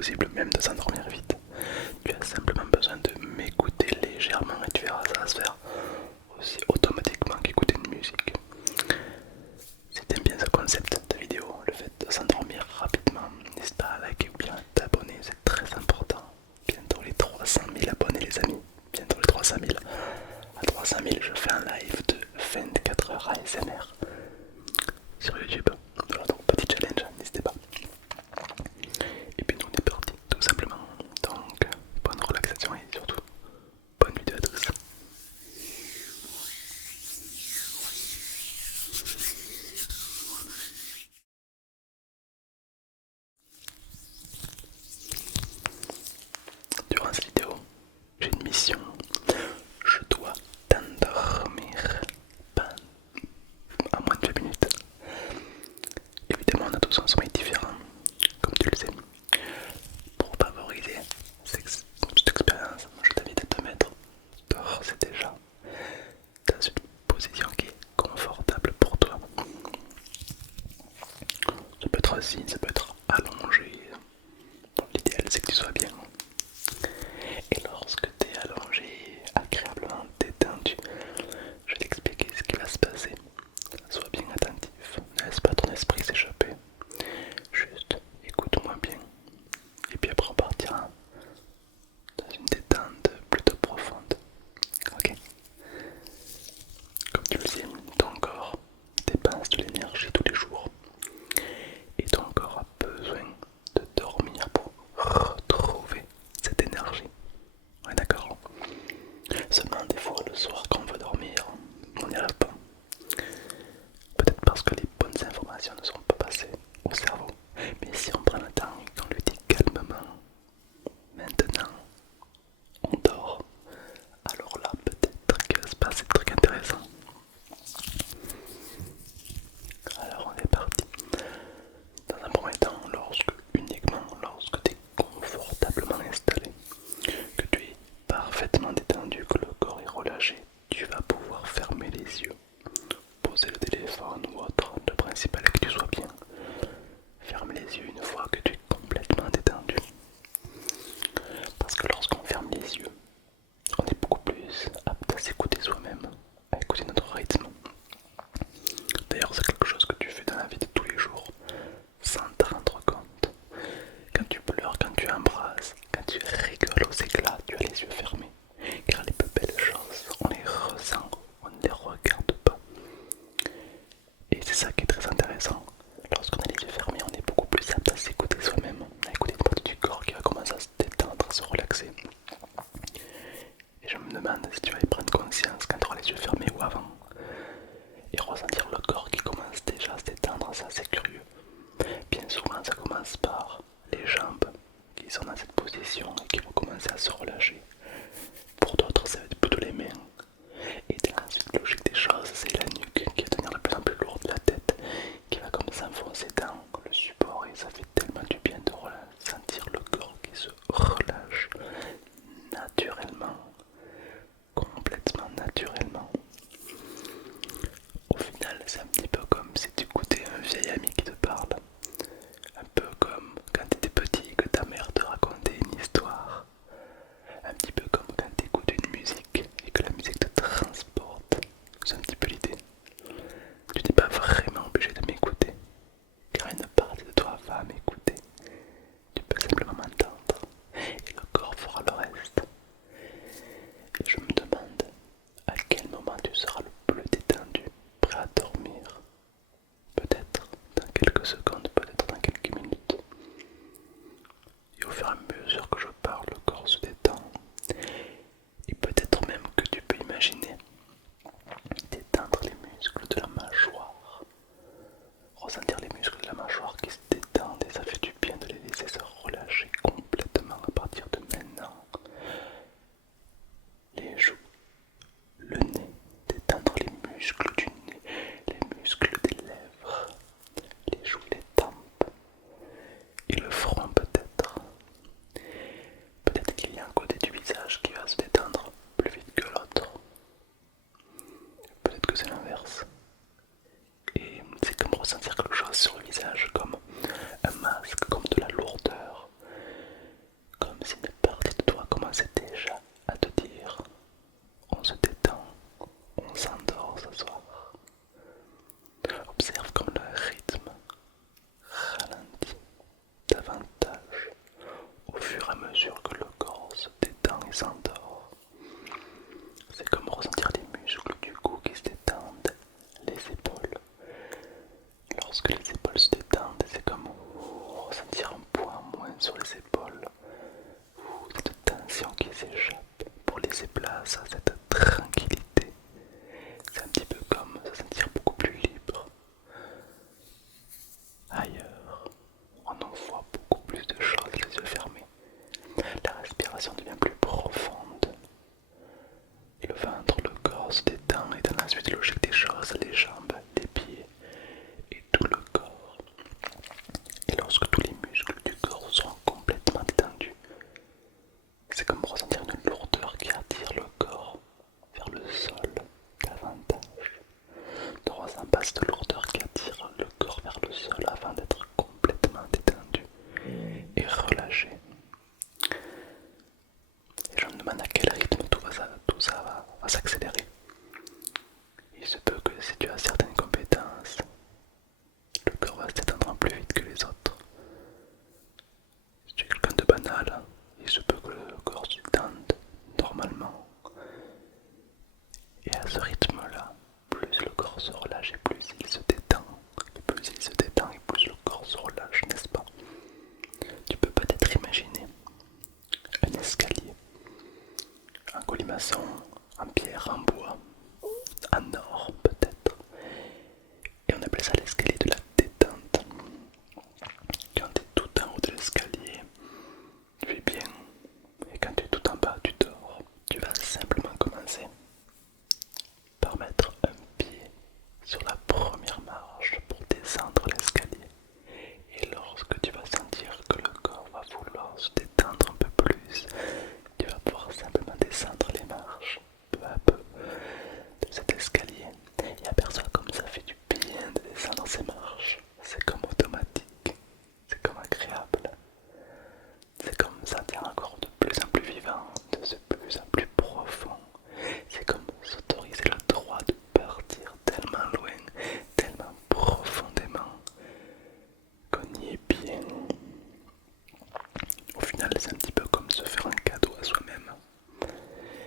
possible même de s'endormir vite. Tu as simplement besoin de m'écouter légèrement et tu verras, ça va se faire aussi automatiquement qu'écouter une musique. Si t'aimes bien ce concept de vidéo, le fait de s'endormir rapidement, n'hésite pas à liker ou bien à t'abonner, c'est très important. Bientôt les 300 000 abonnés les amis, bientôt les 300 000. À 300 000 je fais un live de 24 heures ASMR sur YouTube. Voilà donc petit challenge, n'hésitez pas. Et puis nous on est parti tout simplement. Donc bonne relaxation et surtout bonne vidéo à tous. Durant cette vidéo, j'ai une mission. Je dois t'endormir pas à moins de 2 minutes. Évidemment, on a tous un sommeil différent, comme tu le sais. Pour favoriser cette expérience, je t'invite à te mettre dehors, c'est déjà dans une position qui est confortable pour toi. Ça peut être assis, ça peut être allongé. Bon, l'idéal c'est que tu sois bien. Et lorsque tu es allongé, agréablement détendu, je vais t'expliquer ce qui va se passer. Sois bien attentif, ne laisse pas ton esprit s'échapper. Juste écoute-moi bien. Et puis après on partira dans une détente plutôt profonde. Ok? Comme tu le sais, ton corps dépense de l'énergie tous les jours. Et ton corps a besoin de dormir pour retrouver cette énergie. Ouais, d'accord? Seulement des fois le soir quand on veut dormir, on n'y arrive pas. Peut-être parce que les bonnes informations ne sont pas passées au cerveau. Mais si on prend le temps et qu'on lui dit calmement, maintenant on dort, alors là peut-être qu'il va se passer des trucs intéressants. Alors on est parti. Dans un premier temps, uniquement lorsque tu es confortablement installé, que tu es parfaitement détendu, que le corps est relâché, tu vas pouvoir fermer les yeux, poser le téléphone ou autre. Le principal est que tu sois bien. Ferme les yeux une fois que tu es complètement détendu. Parce que lorsqu'on ferme les yeux, on est beaucoup plus apte à s'écouter soi-même, à écouter notre rythme. D'ailleurs, c'est quelque chose que tu fais dans la vie de tous les jours, sans te rendre compte. Quand tu pleures, quand tu embrasses, quand tu rigoles aux éclats, tu as les yeux fermés. Car les plus belles choses, on les ressent, on ne les regarde pas. Et c'est ça qui est très intéressant. Lorsqu'on a les yeux fermés, on est beaucoup plus apte à s'écouter soi-même, à écouter une partie du corps qui va commencer à se détendre, à se relaxer. Et je me demande si tu vas y prendre conscience quand tu auras les yeux fermés ou avant. Et ressentir le corps qui commence déjà à se détendre, ça c'est curieux. Bien souvent ça commence par les jambes qui sont dans cette position et qui vont commencer à se relâcher. Pour d'autres ça va être plutôt les mains. Et dans la suite logique des choses, c'est la nuque qui va devenir de plus en plus lourde, la tête qui va comme s'enfoncer dans le support et ça fait tellement du bien de sentir le corps qui se relâche naturellement, complètement naturellement. Au final, c'est un petit peu comme si tu écoutais un vieil ami qui te parle. Un peu comme quand tu étais petit que ta mère te racontait une histoire. Un petit peu comme quand tu écoutes une musique et que la musique te transporte. C'est un petit peu l'idée. Tu n'es pas vraiment obligé de m'écouter, car une partie de toi va m'écouter. Tu peux simplement m'entendre et le corps fera le reste. Et je me demande à quel moment tu seras le plus détendu, prêt à dormir. Peut-être dans quelques secondes, peut-être dans quelques minutes. Et au fur et à mesure que je parle, le corps se détend. Et peut-être même que tu peux imaginer détendre les muscles de la mâchoire. Ressentir les muscles de la mâchoire qui se détendent et ça fait du bien de les laisser se relâcher complètement à partir de maintenant. Les joues, le nez, détendre les muscles du nez, les muscles des lèvres, les joues, les sur les épaules, ou cette tension qui s'échappe pour laisser place à cette tranquillité. C'est un petit peu comme se sentir beaucoup plus libre. Ailleurs, on en voit beaucoup plus de choses les yeux fermés. La respiration devient plus profonde. Le ventre, le corps se détend et dans la suite logique des choses, les jambes, les pieds et tout le corps. Et lorsque tous les muscles du corps seront complètement détendus, c'est comme ressentir une lourdeur qui attire le corps vers le sol davantage. Ne ressens pas cette lourdeur qui attire le corps vers le sol afin d'être complètement détendu et relâché. Et je me demande à quel rythme tout ça va s'accélérer. Il se peut que si tu as certaines compétences, le corps va se détendre plus vite que les autres. Si tu es quelqu'un de banal, il se peut que le corps se détende normalement. Et à ce rythme-là, plus le corps se relâche et plus il se détend. Et plus il se détend et plus le corps se relâche, n'est-ce pas? Tu peux peut-être imaginer un escalier, un colimaçon en pierre, en bois, en or peut-être. Et on appelle ça l'escalier de la détente. Quand tu es tout en haut de l'escalier, tu es bien. Et quand tu es tout en bas, tu dors. Tu vas simplement commencer par mettre un pied sur la première marche pour descendre l'escalier. Et lorsque tu vas sentir que le corps va vouloir se détendre un peu plus, tu vas pouvoir simplement descendre les marches peu à peu de cet escalier. Et aperçois comme ça fait du bien de descendre ces marches. C'est comme automatique, c'est comme agréable. C'est comme sentir un corps de plus en plus vivant, de plus en plus profond. C'est comme s'autoriser le droit de partir tellement loin, tellement profondément qu'on y est bien. Au final, c'est un petit peu comme se faire un cadeau à soi-même.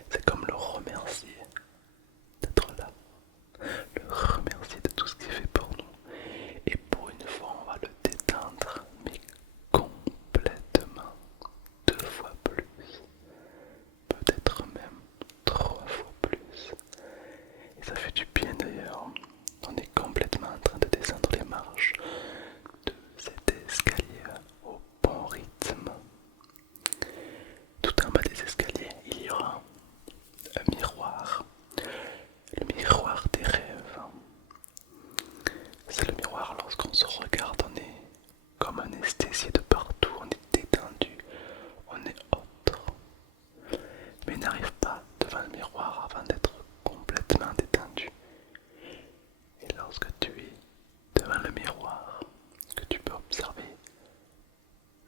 C'est comme le remercier d'être là, le remercier de tout ce qu'il fait pour nous. Et pour une fois, on va le détendre, mais complètement, 2 fois plus, peut-être même 3 fois plus. Et ça fait du bien d'ailleurs. On est complètement en train de descendre les marches de cet escalier au bon rythme. Tout en bas des escaliers, il y aura un miroir, le miroir des rêves. C'est le miroir lorsqu'on se regarde, on est comme anesthésié de partout, on est détendu, on est autre. Mais n'arrive pas devant le miroir avant d'être complètement détendu. Et lorsque tu es devant le miroir, que tu peux observer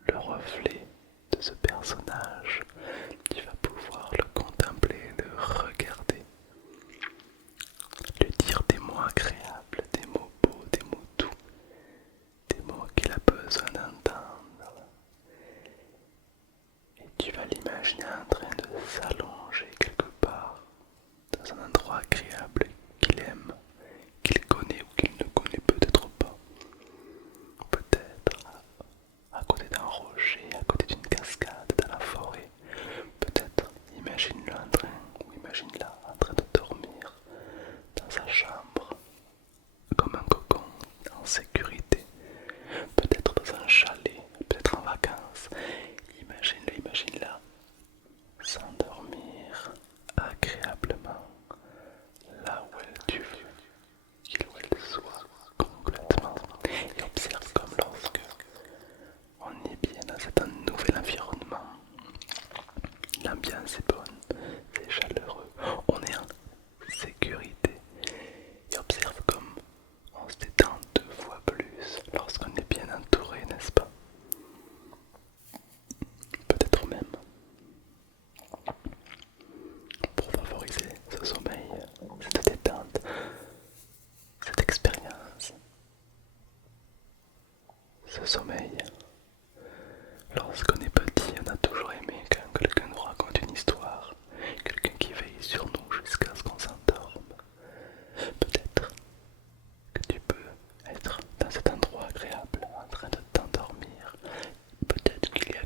le reflet de ce personnage, tu vas pouvoir le contempler, le regarder, lui dire des mots agréables, des mots beaux, des mots doux, des mots qu'il a besoin d'entendre. Et tu vas l'imaginer en train de s'allonger quelque part, dans un endroit agréable qu'il aime, qu'il connaît ou qu'il ne connaît peut-être pas. Peut-être à côté d'un rocher, à côté d'une cascade, dans la forêt. Peut-être imagine-le en train, ou imagine-la en train de dormir dans sa chambre, comme un cocon, en sécurité. Peut-être dans un chalet, peut-être en vacances. Imagine-le, imagine-la s'endormir agréablement là où tu veux qu'il ou elle soit complètement. Et observe comme lorsque on est bien dans cet nouvel environnement. L'ambiance est bonne, c'est chaleureux, on est en sécurité. Et observe comme on se détend 2 fois plus lorsqu'on est bien entouré, n'est-ce pas? Peut-être même pour favoriser ce sommeil, cette détente, cette expérience, ce sommeil. Lorsqu'on est petit, on a toujours aimé quand quelqu'un nous raconte une histoire, quelqu'un qui veille sur nous jusqu'à ce qu'on s'endorme. Peut-être que tu peux être dans cet endroit agréable en train de t'endormir. Peut-être qu'il y a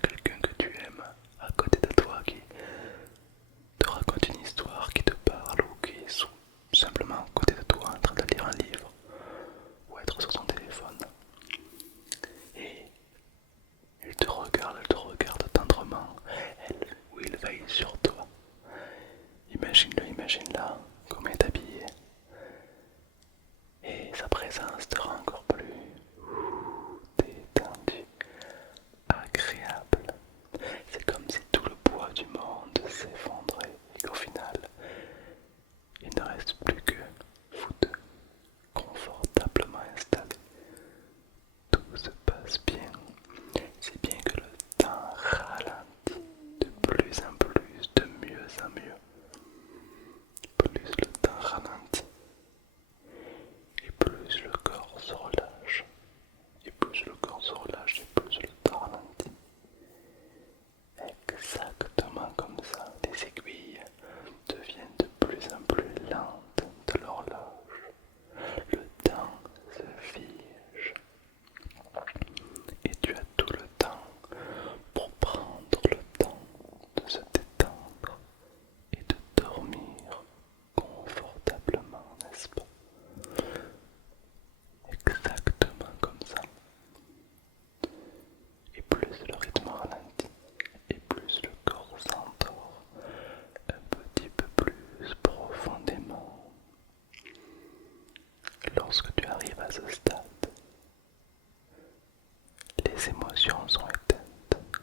les émotions sont éteintes.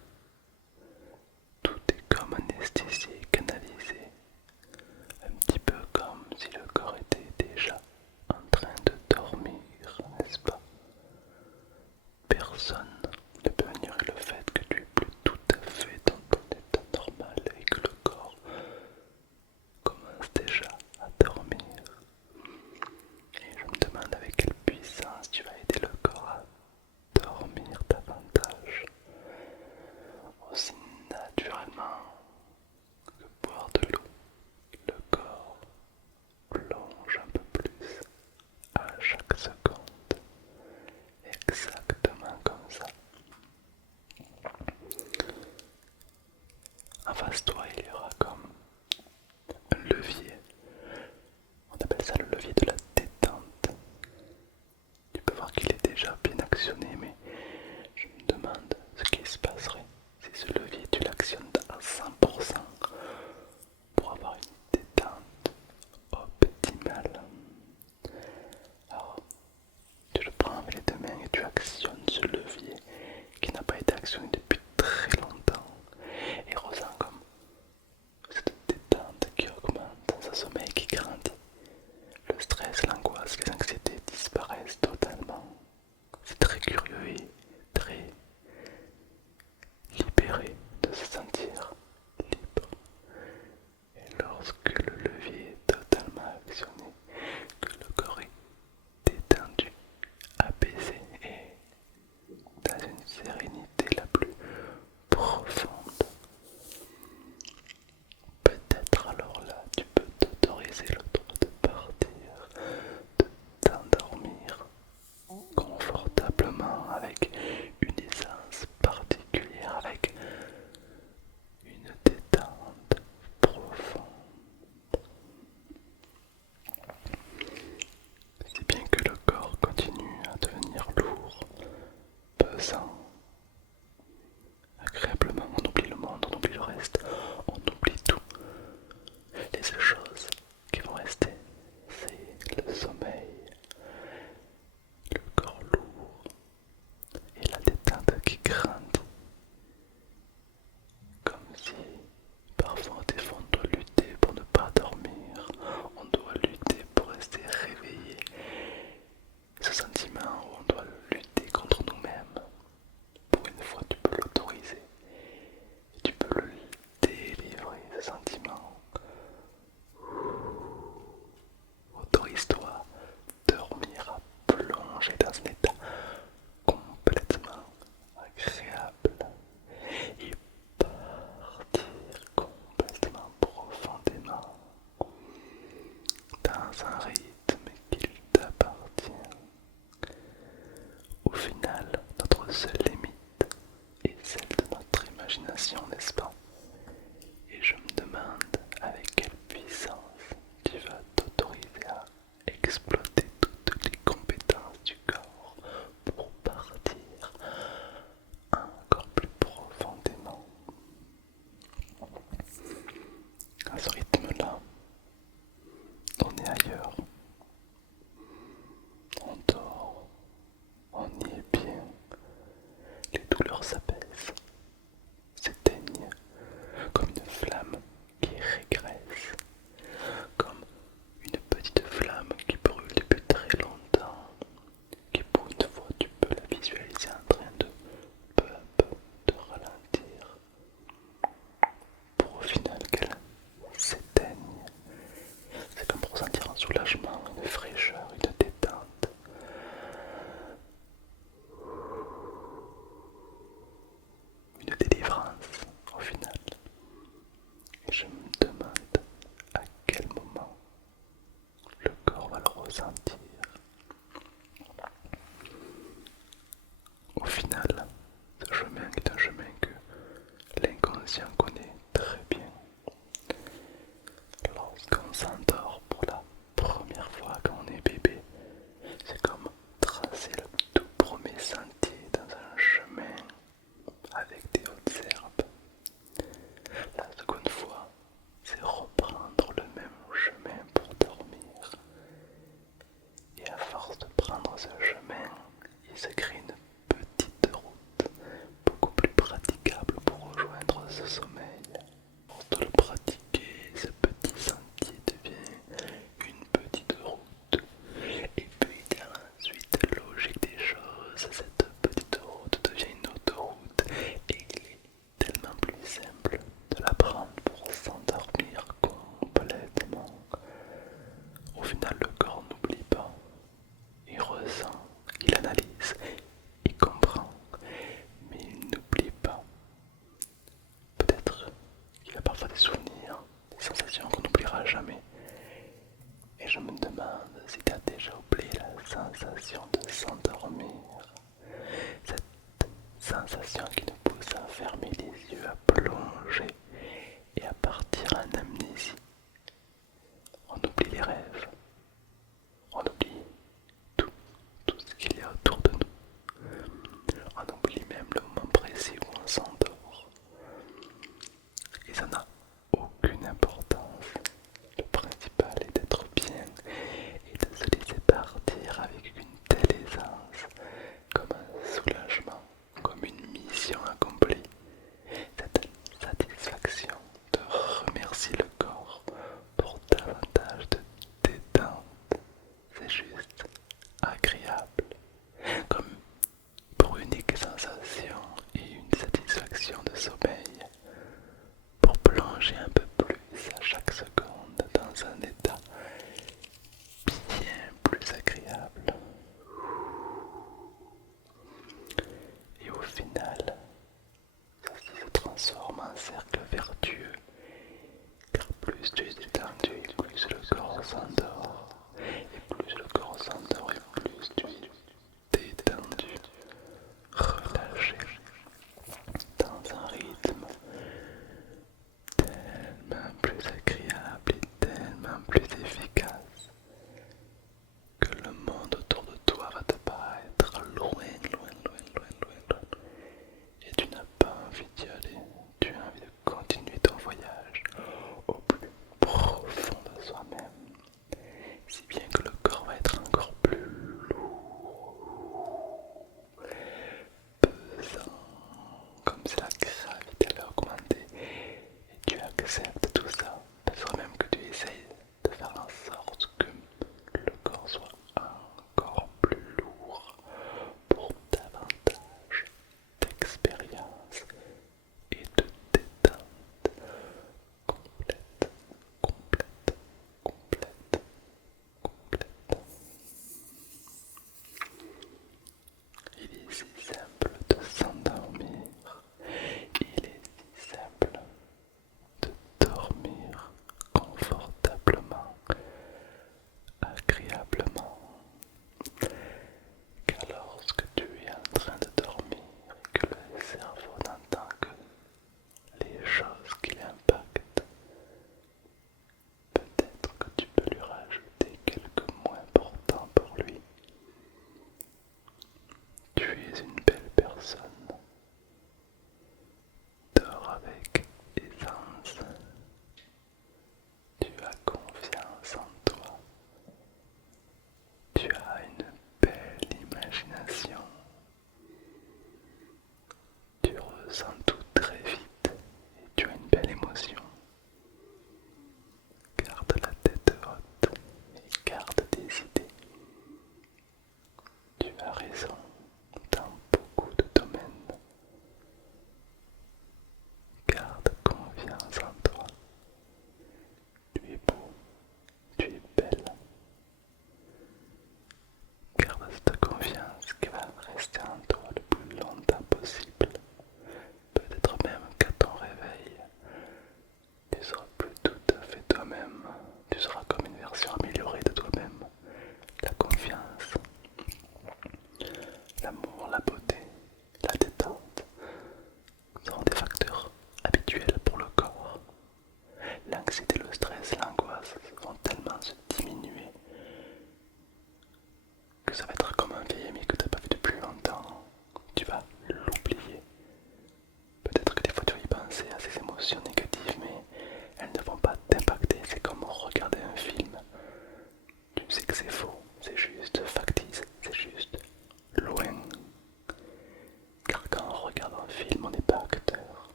Tout est comme anesthésié, canalisé, un petit peu comme si le corps était déjà en train de dormir, n'est-ce pas? Personne ne peut ignorer le fait que tu es plus tout à fait dans ton état normal et que le corps commence déjà à dormir. Et je me demande avec quelle puissance tu vas aider le corps à dormir davantage, aussi naturellement que boire de l'eau. Le corps plonge un peu plus à chaque seconde, exactement comme ça. En face de toi, il y aura comme un levier. On appelle ça le levier de la détente. Tu peux voir qu'il est déjà bien actionné, mais je me demande ce qui se passerait si ce levier tu l'actionnes à 100% pour avoir une détente optimale. Alors, tu le prends avec les deux mains et tu actionnes ce levier qui n'a pas été actionné depuis très longtemps et ressens comme cette détente qui augmente, ce sommeil qui grandit. Le stress, l'angoisse, les anxiétés disparaissent totalement. C'est très curieux et très libéré de se sentir libre. Et lorsque le levier est totalement actionné, que le corps est détendu, apaisé et dans une sérénité la plus profonde, peut-être alors là tu peux t'autoriser le droit de partir, de t'endormir confortablement avec une aisance particulière, avec une détente profonde. Si bien que le corps continue à devenir lourd, pesant, agréablement, on oublie le monde, on oublie le reste, on oublie tout. Les seules choses qui vont rester, c'est le sommeil, le corps lourd et la détente qui grandit. Comme si parfois des fois on doit lutter pour ne pas dormir, on doit lutter pour rester réveillé. Ce sentiment où on doit lutter contre nous-mêmes, pour une fois tu peux l'autoriser et tu peux le délivrer, ce sentiment. Autorise-toi à dormir, à plonger dans un état complètement agréable et partir complètement profondément dans un rythme qu'il t'appartient. Au final, notre seule limite est celle de notre imagination, n'est-ce pas? Et je me demande avec quelle puissance tu vas t'autoriser à exploiter toutes les compétences du corps pour partir encore plus profondément. À ce rythme-là, on est ailleurs, on dort, on y est bien, les douleurs s'apaisent, s'éteignent, sensation qui nous pousse à fermer les yeux, à plonger et à partir en amnésie. On oublie les rêves, on oublie tout, tout ce qu'il y a autour de nous. On oublie même le moment précis où on s'endort. Et ça n'a aucune importance. Le principal est d'être bien et de se laisser partir avec une telle aisance, comme un soulagement, comme une mission accomplie. Cette satisfaction de remercier le corps pour davantage de détente, c'est juste agréable, comme pour une unique sensation et une satisfaction de sommeil, pour plonger un peu plus à chaque seconde dans un état bien plus agréable. Et au final, ceci se transforme en cercle vertueux, car plus tu es détendu, plus le corps s'endort.